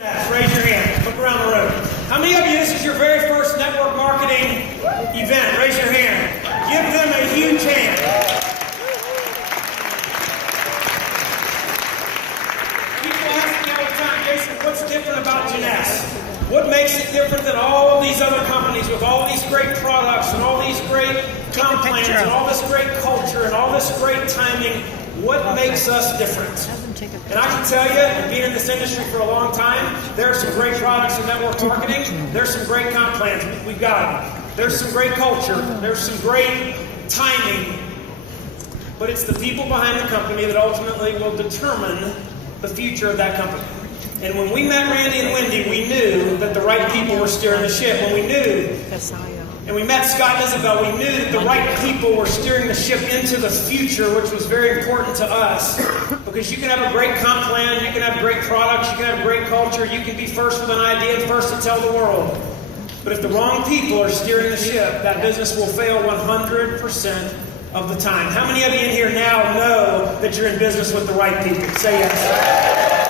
Raise your hand. Look around the room. How many of you, this is your very first network marketing event? Raise your hand. Give them a huge hand. People ask me all the time, Jason, what's different about Jeunesse? What makes it different than all of these other companies with all these great products and all these great comp plans and all this great culture and all this great timing? What makes us different? And I can tell you, being in this industry for a long time, there are some great products in network marketing. There's some great comp plans. We've got them. There's some great culture. There's some great timing. But it's the people behind the company that ultimately will determine the future of that company. And when we met Randy and Wendy, we knew that the right people were steering the ship. When we knew, and we met Scott and Isabel, we knew that the right people were steering the ship into the future, which was very important to us. Because you can have a great comp plan, you can have great products, you can have great culture, you can be first with an idea and first to tell the world. But if the wrong people are steering the ship, that business will fail 100% of the time. How many of you in here now know that you're in business with the right people? Say yes.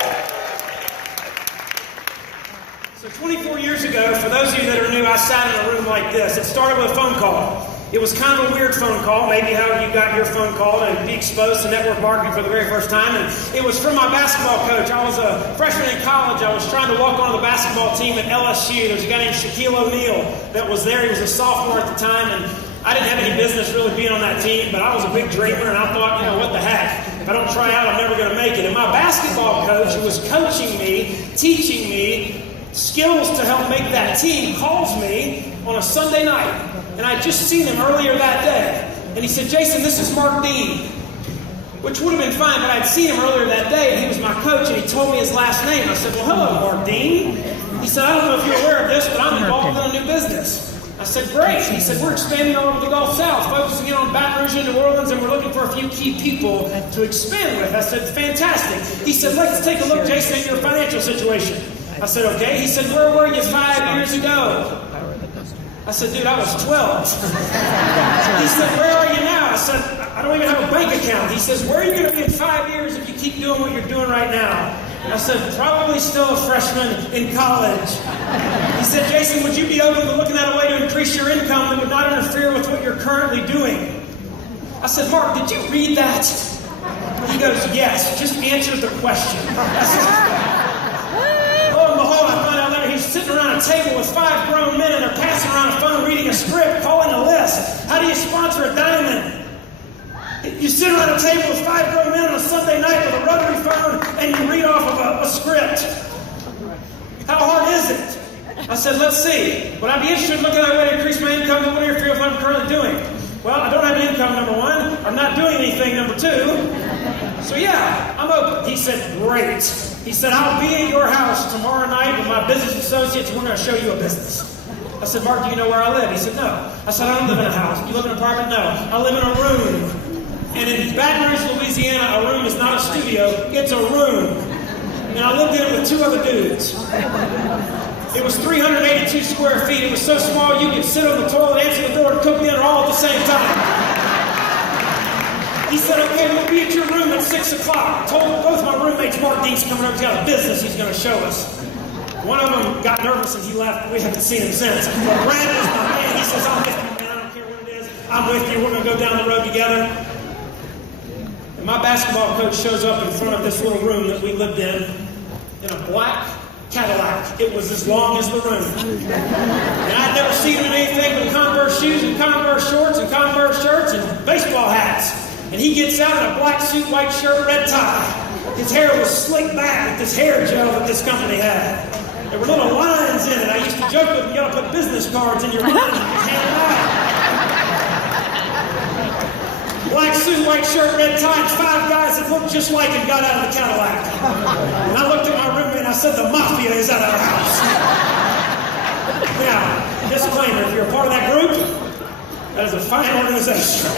So 24 years ago, for those of you that are new, I sat in a room like this. It started with a phone call. It was kind of a weird phone call, maybe how you got your phone call to be exposed to network marketing for the very first time. And it was from my basketball coach. I was a freshman in college. I was trying to walk onto the basketball team at LSU. There's a guy named Shaquille O'Neal that was there. He was a sophomore at the time, and I didn't have any business really being on that team, but I was a big dreamer, and I thought, what the heck? If I don't try out, I'm never going to make it. And my basketball coach, who was coaching me, teaching me skills to help make that team, calls me on a Sunday night. And I had just seen him earlier that day. And he said, Jason, this is Mark Dean. Which would have been fine, but I'd seen him earlier that day, and he was my coach, and he told me his last name. I said, well, hello, Mark Dean. He said, I don't know if you're aware of this, but I'm involved in a new business. I said, great. He said, we're expanding all over the Gulf South, focusing in on Baton Rouge and New Orleans, and we're looking for a few key people to expand with. I said, fantastic. He said, let's take a look, Jason, at your financial situation. I said, okay. He said, where were you 5 years ago? I said, dude, I was 12. He said, where are you now? I said, I don't even have a bank account. He says, where are you going to be in 5 years if you keep doing what you're doing right now? I said, probably still a freshman in college. He said, Jason, would you be open to looking at a way to increase your income that would not interfere with what you're currently doing? I said, Mark, did you read that? He goes, yes, just answer the question. I said, lo and behold, I find out later he's sitting around a table with 5 grown men, and they're passing around a phone, reading a script, calling a list. How do you sponsor a diamond? You sit around a table with 5 grown men on a Sunday night with a rotary phone, and you read off of a script. How hard is it? I said, let's see. Would I be interested in looking at a way to increase my income that would interfere with what I'm currently doing? Well, I don't have an income, number one. I'm not doing anything, number two. So yeah, I'm open. He said, great. He said, I'll be at your house tomorrow night with my business associates, and we're going to show you a business. I said, Mark, do you know where I live? He said, no. I said, I don't live in a house. You live in an apartment? No. I live in a room. And in Baton Rouge, Louisiana, a room is not a studio, it's a room. And I lived in it with 2 other dudes. It was 382 square feet. It was so small you could sit on the toilet, answer the door, and cook dinner all at the same time. He said, okay, we'll be at your room at 6 o'clock. I told both my roommates, Mark Dean's coming over, he's got a business he's going to show us. One of them got nervous and he left. We haven't seen him since. But Brandon is my man. He says, I'm with you, man. I don't care what it is. I'm with you. We're going to go down the road together. And my basketball coach shows up in front of this little room that we lived in a black Cadillac. It was as long as the room. And I'd never seen him in anything but Converse shoes and Converse shorts and Converse shirts and baseball hats. And he gets out in a black suit, white shirt, red tie. His hair was slicked back with this hair gel that this company had. There were little lines in it. I used to joke with him, you got to put business cards in your lines and hand them out. Black suit, white shirt, red tie, 5 guys that looked just like him got out of the Cadillac. And I looked at my roommate and I said, the mafia is at our house. Now, disclaimer, if you're a part of that group, that is a fine organization.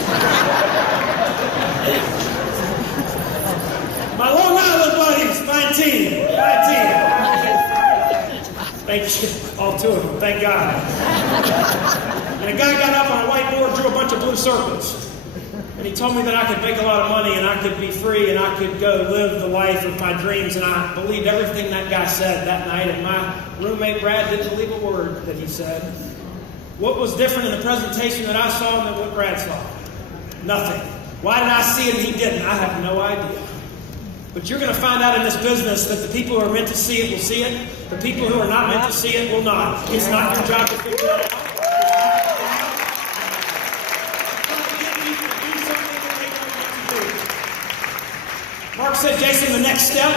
My Long Island buddies, fine team. Thank you, all 2 of them, thank God. And a guy got up on a whiteboard, drew a bunch of blue circles. And he told me that I could make a lot of money and I could be free and I could go live the life of my dreams. And I believed everything that guy said that night. And my roommate Brad didn't believe a word that he said. What was different in the presentation that I saw than what Brad saw? Nothing. Why did I see it and he didn't? I have no idea. But you're going to find out in this business that the people who are meant to see it will see it. The people who are not meant to see it will not. It's not your job to figure it out. Mark said, Jason, the next step,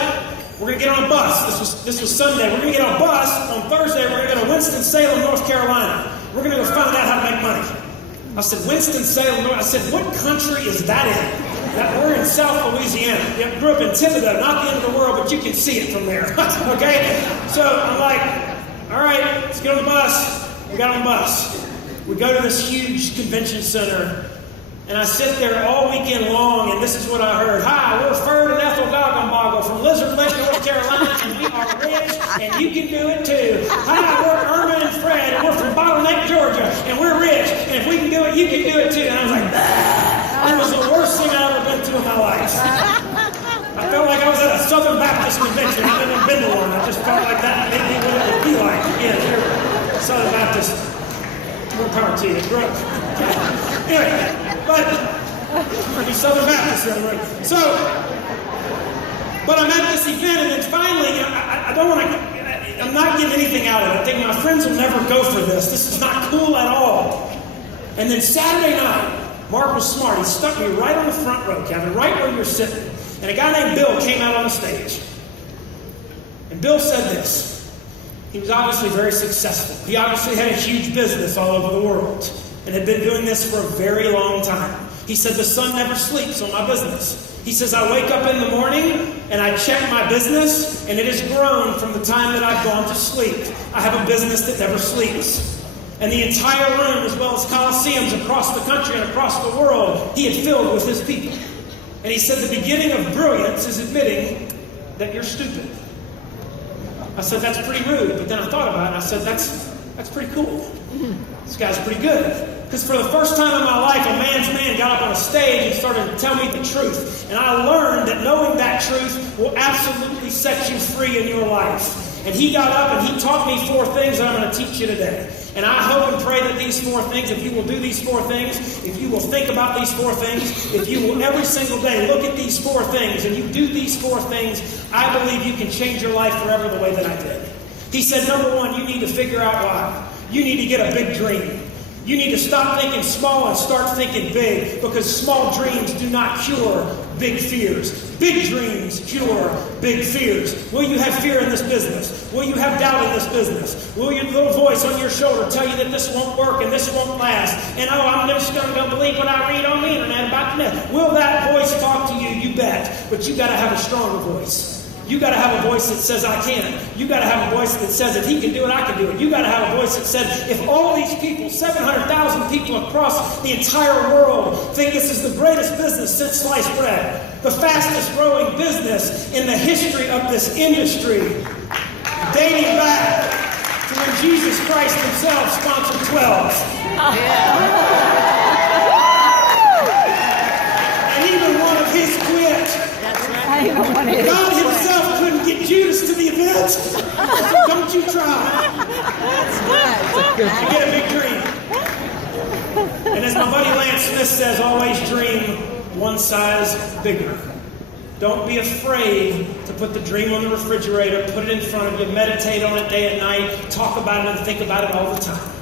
we're going to get on a bus. This was Sunday. We're going to get on a bus. On Thursday, we're going to go to Winston-Salem, North Carolina. We're going to go find out how to make money. I said, Winston-Salem, I said, what country is that in? That we're in South Louisiana. I grew up in Thibodeau, not the end of the world, but you can see it from there. Okay? So I'm like, all right, let's get on the bus. We got on the bus. We go to this huge convention center. And I sit there all weekend long, and this is what I heard. Hi, we're Ferd and Ethel Goggleboggle from Lizard Lake, North Carolina, and we are rich, and you can do it too. Hi, we're Irma and Fred, and we're from Bottleneck, Georgia, and we're rich, and if we can do it, you can do it too. And I was like, bah! It was the worst thing I've ever been to in my life. I felt like I was at a Southern Baptist convention. I've never been to one. I just felt like that made me what it would be like. Again, here, Southern Baptist. More power to you. Grow. Anyway. But pretty Southern Baptist, right? So, but I'm at this event, and then finally, I don't want to. I'm not getting anything out of it. I think my friends will never go for this. This is not cool at all. And then Saturday night, Mark was smart. He stuck me right on the front row, Kevin, right where you're sitting. And a guy named Bill came out on the stage. And Bill said this. He was obviously very successful. He obviously had a huge business all over the world. And had been doing this for a very long time. He said, the sun never sleeps on my business. He says, I wake up in the morning and I check my business, and it has grown from the time that I've gone to sleep. I have a business that never sleeps. And the entire room, as well as coliseums across the country and across the world, he had filled with his people. And he said, the beginning of brilliance is admitting that you're stupid. I said, that's pretty rude. But then I thought about it, and I said, that's pretty cool. This guy's pretty good. Because for the first time in my life, a man's man got up on a stage and started to tell me the truth. And I learned that knowing that truth will absolutely set you free in your life. And he got up and he taught me 4 things that I'm going to teach you today. And I hope and pray that these 4 things, if you will do these 4 things, if you will think about these 4 things, if you will every single day look at these 4 things and you do these 4 things, I believe you can change your life forever the way that I did. He said, number 1, you need to figure out why. You need to get a big dream. You need to stop thinking small and start thinking big, because small dreams do not cure big fears. Big dreams cure big fears. Will you have fear in this business? Will you have doubt in this business? Will your little voice on your shoulder tell you that this won't work and this won't last? And I'm just going to go believe what I read on the internet about the net. Will that voice talk to you? You bet. But you got to have a stronger voice. You got to have a voice that says, I can. You got to have a voice that says, if he can do it, I can do it. You got to have a voice that says, if all these people, 700,000 people across the entire world, think this is the greatest business since sliced bread, the fastest growing business in the history of this industry, dating back to when Jesus Christ himself sponsored 12. And even one of his quit. God himself couldn't get Judas to the event, so don't you try. Get a big dream. And as my buddy Lance Smith says, always dream one size bigger. Don't be afraid to put the dream on the refrigerator, put it in front of you, meditate on it day and night, talk about it and think about it all the time.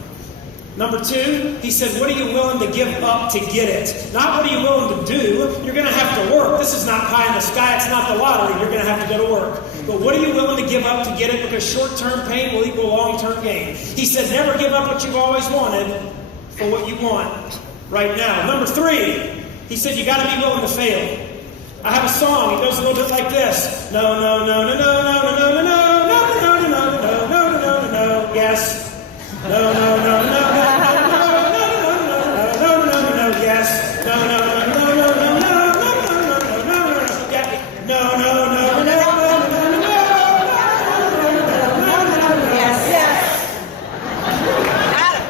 Number 2, he said, what are you willing to give up to get it? Not what are you willing to do. You're going to have to work. This is not pie in the sky. It's not the lottery. You're going to have to go to work. But what are you willing to give up to get it? Because short-term pain will equal long-term gain. He said, never give up what you've always wanted for what you want right now. Number 3, he said, you got to be willing to fail. I have a song. It goes a little bit like this. No, no, no, no, no, no, no, no, no, no, no, no, no, no, no, no, no, no, no, yes. No, no, no, no, no, no, no, no, no, no, no, no, yes. No, no, no, no, no, no, no, no, no, no, no, no, yeah. No, no, no, no, no, no, no, yes, yes. Got it.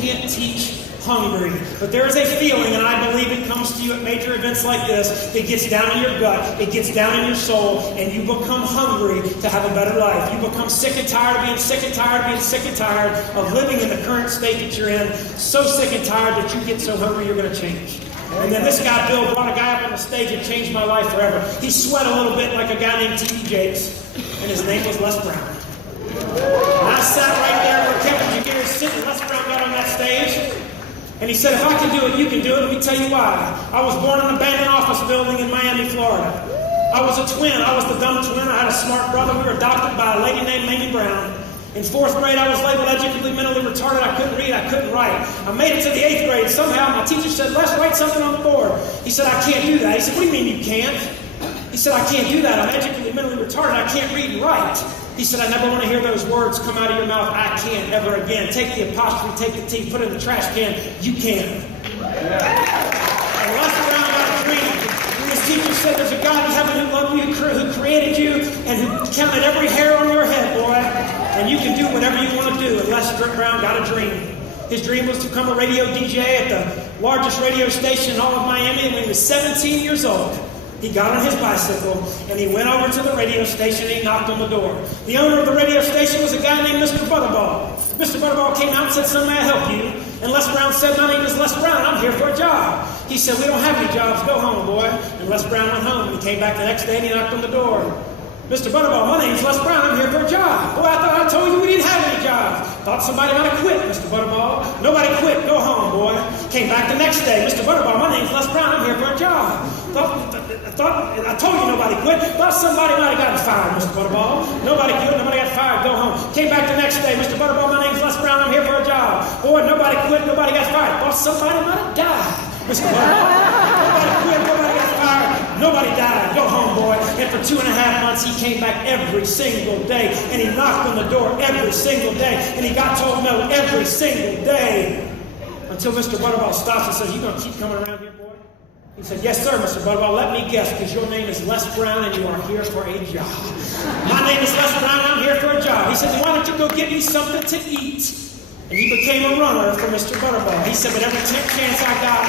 can't teach hungry. But there is a feeling, and I believe it comes to you at major events like this, it gets down in your gut, it gets down in your soul, and you become hungry to have a better life. You become sick and tired of being sick and tired of being sick and tired of living in the current state that you're in, so sick and tired that you get so hungry you're going to change. And then this guy, Bill, brought a guy up on the stage and changed my life forever. He sweat a little bit like a guy named T.D. Jakes, and his name was Les Brown. And I sat right there where Kevin Jagir is sitting. Les Brown got on that stage, and he said, if I can do it, you can do it. Let me tell you why. I was born in an abandoned office building in Miami, Florida. I was a twin. I was the dumb twin. I had a smart brother. We were adopted by a lady named Mamie Brown. In 4th grade, I was labeled educatively mentally retarded. I couldn't read, I couldn't write. I made it to the 8th grade. Somehow, my teacher said, Les, write something on the board. He said, I can't do that. He said, what do you mean you can't? He said, I can't do that. I'm educatively mentally retarded. I can't read and write. He said, I never want to hear those words come out of your mouth. I can't ever again. Take the apostrophe, take the T, put it in the trash can. You can. And Les Brown got a dream. And his teacher said, there's a God in heaven who loved you, who created you, and who counted every hair on your head, boy. And you can do whatever you want to do. And Les Brown got a dream. His dream was to become a radio DJ at the largest radio station in all of Miami. And when he was 17 years old, he got on his bicycle and he went over to the radio station and he knocked on the door. The owner of the radio station was a guy named Mr. Butterball. Mr. Butterball came out and said, son, may I help you? And Les Brown said, my name is Les Brown. I'm here for a job. He said, we don't have any jobs. Go home, boy. And Les Brown went home and he came back the next day and he knocked on the door. Mr. Butterball, my name's Les Brown. I'm here for a job. Boy, I thought I told you we didn't have any jobs. Thought somebody might have quit, Mr. Butterball. Nobody quit. Go home, boy. Came back the next day. Mr. Butterball, my name's Les Brown. I'm here for a job. I told you nobody quit. Thought somebody might have gotten fired, Mr. Butterball. Nobody quit. Nobody got fired. Go home. Came back the next day. Mr. Butterball, my name's Les Brown. I'm here for a job. Boy, nobody quit. Nobody got fired. Thought somebody might have died, Mr. Butterball. Nobody quit. Nobody got fired. Nobody died. Go home, boy. And for 2.5 months, he came back every single day. And he knocked on the door every single day. And he got told no every single day. Until Mr. Butterball stops and says, you going to keep coming around here, boy? He said, yes, sir, Mr. Butterball. Let me guess, because your name is Les Brown and you are here for a job. My name is Les Brown and I'm here for a job. He said, well, why don't you go get me something to eat? And he became a runner for Mr. Butterball. He said, but every chance I got,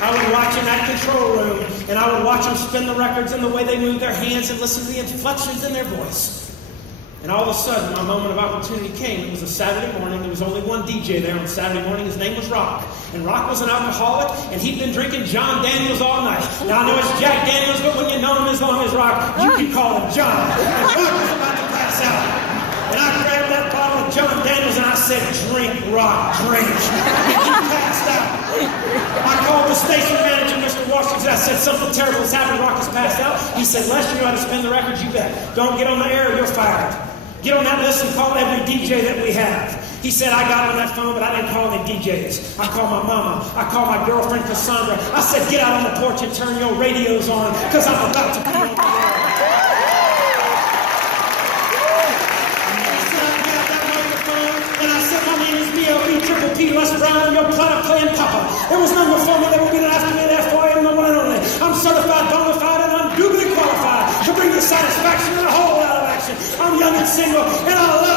I would watch in that control room, and I would watch them spin the records and the way they move their hands and listen to the inflections in their voice. And all of a sudden, my moment of opportunity came. It was a Saturday morning. There was only one DJ there on Saturday morning. His name was Rock. And Rock was an alcoholic, and he'd been drinking John Daniels all night. Now, I know it's Jack Daniels, but when you know him as long as Rock, you can call him John. And Rock was about to pass out. And I grabbed that bottle of John Daniels, and I said, drink, Rock, drink. And he passed out. I called the station manager, Mr. Washington. I said, something terrible has happened. Rock has passed out. He said, Les, you know how to spin the records? You bet. Don't get on the air or you're fired. Get on that list and call every DJ that we have. He said, I got on that phone, but I didn't call any DJs. I called my mama. I called my girlfriend, Cassandra. I said, get out on the porch and turn your radios on, because I'm about to be on the air. And I said, my name is B.L.B. Triple P. Les Brown, your planet playing papa. There was none before me that would be after me, therefore I am the one and only. I'm certified, bona fide, and undubly qualified to bring the satisfaction and a whole lot of action. I'm young and single, and I love